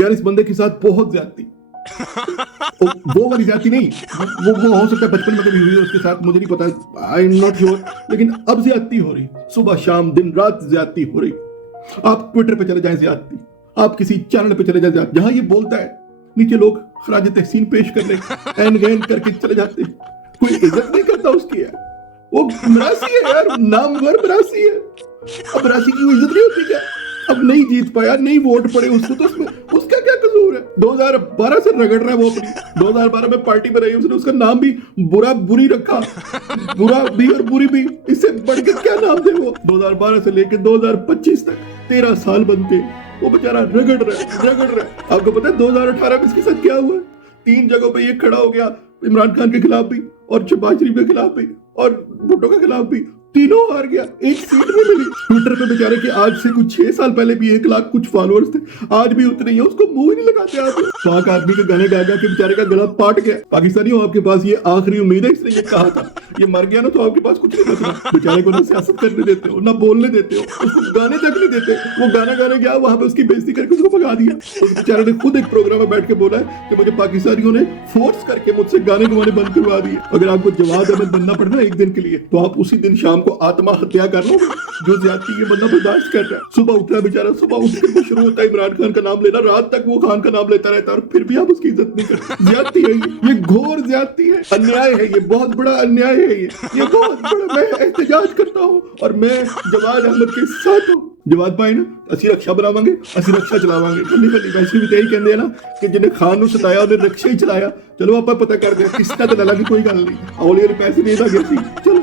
यार इस बंदे के साथ बहुत ज्यादती, वो वाली ज्यादती नहीं, वो हो सकता है बचपन में कभी हुई है उसके साथ, मुझे नहीं पता, आई एम नॉट श्योर, लेकिन अब ज्यादती हो रही, सुबह शाम दिन रात ज्यादती हो रही। आप ट्विटर पे चले जाएं ज्यादती, आप किसी चैनल पे चले जाएं जहां ये बोलता है, नीचे लोग खराज तहसीन पेश करने एन गैन करके चले जाते, कोई इज्जत नहीं करता उसकी यार, वो मरासी है यार, नामवर मरासी है, अब मरासी की इज्जत नहीं होती क्या? अब नहीं जीत पाया, नहीं वोट पड़े उसको, तो उसमें उसका क्या कसूर है? 2012 से रगड़ रहा है वो अपनी, 2012 में पार्टी में रही, उसने उसका नाम भी बुरी रखा, बुरा भी और बुरी भी, इससे बढ़ के क्या नाम दे वो? 2012 से लेकर 2025 तक 13 साल बनते वो बेचारा रगड़ रहा है। आपको पता है 2018 में इसके साथ क्या हुआ? 3 जगहों पे ये खड़ा हो गया, इमरान खान के खिलाफ भी और शहबाज शरीफ के खिलाफ भी और भुट्टो के खिलाफ भी, तीनों हार गया, एक सीट भी मिली। ट्विटर पे बेचारे के आज से कुछ 6 साल पहले भी 1 लाख कुछ फॉलोअर्स थे, आज भी उतने ही है, उसको मुंह ही नहीं लगाते आप। पाक आदमी के गाने गा के बेचारे का गला पाट गया। पाकिस्तानियों आपके पास ये आखिरी उम्मीद है, इसने ये कहा था, ये मर गया ना तो आपके पास कुछ नहीं बचना। बेचारे को ना सियासत करने देते हो, ना बोलने देते हो, उसको गाने तक नहीं देते, वो गाना गाने गया वहां पे उसकी बेइज्जती करके उसको भगा दिया। उस बेचारे ने खुद एक प्रोग्राम में बैठ के बोला है कि मुझे पाकिस्तानियों ने फोर्स करके मुझसे गाने गवाने बंद करवा दिए। अगर आपको जवाद अहमद बनना पड़ना एक दिन के लिए तो आप उसी दिन शाम को आत्महत्या कर लो, जो ज्यादती ये बंदा बर्दाश्त कर रहा है। सुबह उठ रहा है बेचारा, सुबह उठकर वो शुरू होता है इमरान खान का नाम लेना, रात तक वो खान का नाम लेता रहता है और फिर भी आप उसकी इज्जत नहीं करते। ज्यादती है ये घोर ज्यादती है, अन्याय है ये, बहुत बड़ा अन्याय है ये बहुत बड़ा। मैं एहतजाज करता हूँ और मैं जवाद अहमद के साथ हूँ। जवाद भाई ना ਅਸੀਂ रक्षा बनावांगे, ਅਸੀਂ रक्षा चलावांगे। खली वैसे भी तो यही कहते हैं ना कि जिन्हें खान ਨੂੰ सताया ਉਹਨੇ रक्षा ही चलाया। चलो ਆਪਾਂ पता करते हैं किसका तो लगा कि कोई गल नहीं, औले पैसे नहीं था, चलो।